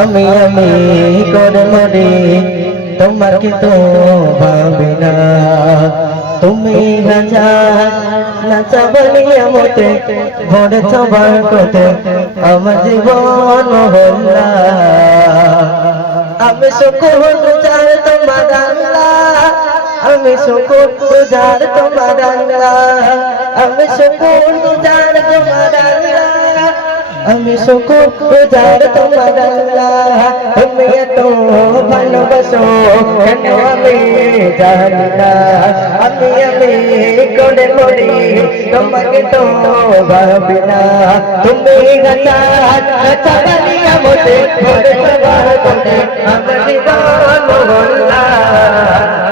আমি আমি করে মরি তোমাকে তো ভাবি না। তুমি হাজার নাচা বলিয়া মতে ভরেছ বারকতে আমার জীবন মহল্লা। আমি শুকুর গুজার তোমার আল্লাহ, আমি শুকুর গুজার তোমার আল্লাহ, আমি শুকুর গুজার তোমার আল্লাহ, আমি শুকুর গুজার তোমার আল্লাহ। তুমি এত ভালোবাসো কেন আমি জানি না। আমি করে মরি তোমাকে তো ভাবি না। তুমি গাছা গাছা বানিয়া মতে ভরে সবার কোণে আমার জীবন মহল্লা।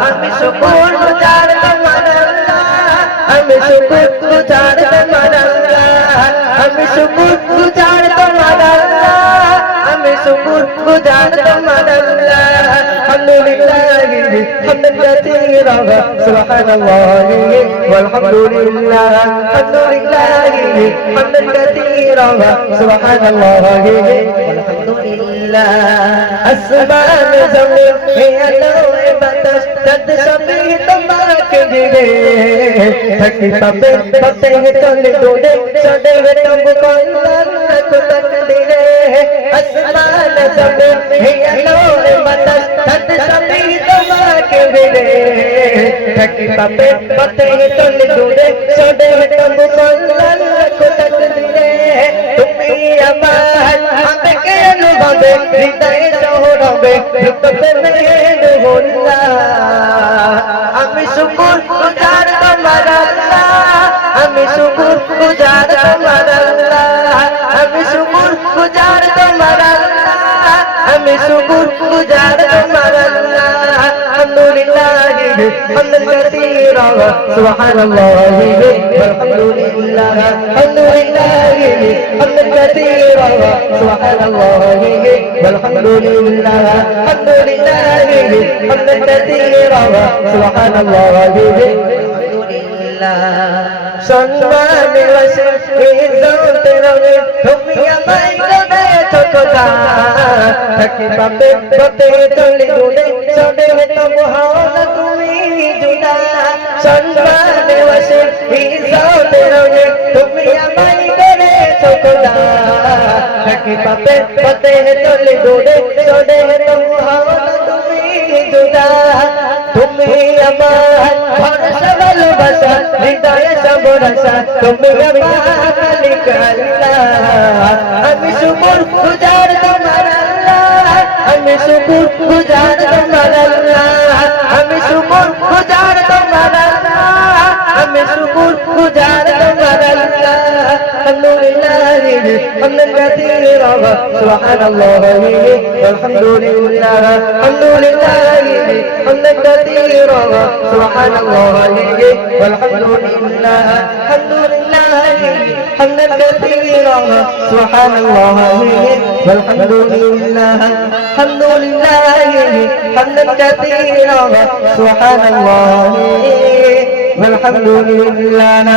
আমি শুকুর গুজার তোমার আল্লাহ, আমি শুকুর গুজার তোমার আল্লাহ, আমি শুকুর গুজার তোমার আল্লাহ, আমি শুকুর গুজার তোমার আল্লাহ। আলহামদুলিল্লাহ হামদান কাসীরা সুবহানাল্লাহ ওয়ালহামদুলিল্লাহ। আলহামদুলিল্লাহ হামদান কাসীরা সুবহানাল্লাহ ওয়ালহামদুলিল্লাহ। আসমান জমিন হে আলোয় বাতাস তদ সবে তোমাকে ঘিরে থাকি তবে পতে চলে দূরে চলে তুম কল্যাণ কো তকদীরে। আসমান জমিন হে আলোয় বাতাস তদ সবে তোমাকে ঘিরে থাকি তবে পতে চলে দূরে চলে তুম কল্যাণ কো তকদীরে। তুমি আমার আমাকে অনুভবে হৃদয়ে সৌরভে রূপে মেরে বললা। আমি শুকুর গুজার তোমার আল্লাহ, আমি শুকুর গুজার তোমার আল্লাহ, আমি শুকুর গুজার তোমার আল্লাহ, আমি শুকুর গুজার তোমার আল্লাহ। আলহামদুলিল্লাহ হামদান কাসীরা সুবহানাল্লাহ ওয়ালহামদুলিল্লাহ। আলহামদুলিল্লাহ হামদান কাসীরা সুবহানাল্লাহ ওয়ালহামদুলিল্লাহ। আলহামদুলিল্লাহ হামদান কাসীরা সুবহানাল্লাহ আলহামদুলিল্লাহ। সম্মানে বসে ইজ্জত রবে তুমি আমায় করেছো খোদা। থাকি পাবে পথে চলে দূরে চলে তবু হও না তুমি জুদা। সম্মানে বসে ইজ্জত রবে তুমি আমায় করেছো খোদা। থাকি পাবে পথে চলে দূরে চলে তবু হও না তুমি জুদা। তুমি আমার ভরসা ভালোবাসা হৃদয়ে সব রসা তুমি আমার মালিক আল্লাহ। আমি শুকুর গুজার তোমার আল্লাহ, আমি শুকুর গুজার তোমার আল্লাহ, আমি শুকুর গুজার তোমার আল্লাহ, আমি শুকুর গুজার তোমার আল্লাহ। আলহামদুলিল্লাহ হামদান কাসীরা সুবহানাল্লাহ ওয়ালহামদুলিল্লাহ। আলহামদুলিল্লাহ হামদান কাসীরা সুবহানাল্লাহ ওয়ালহামদুলিল্লাহ। আলহামদুলিল্লাহ হামদান কাসীরা সুবহানাল্লাহ ওয়ালহামদুলিল্লাহ। আলহামদুলিল্লাহ হামদান কাসীরা সুবহানাল্লাহ ওয়ালহামদুলিল্লাহ।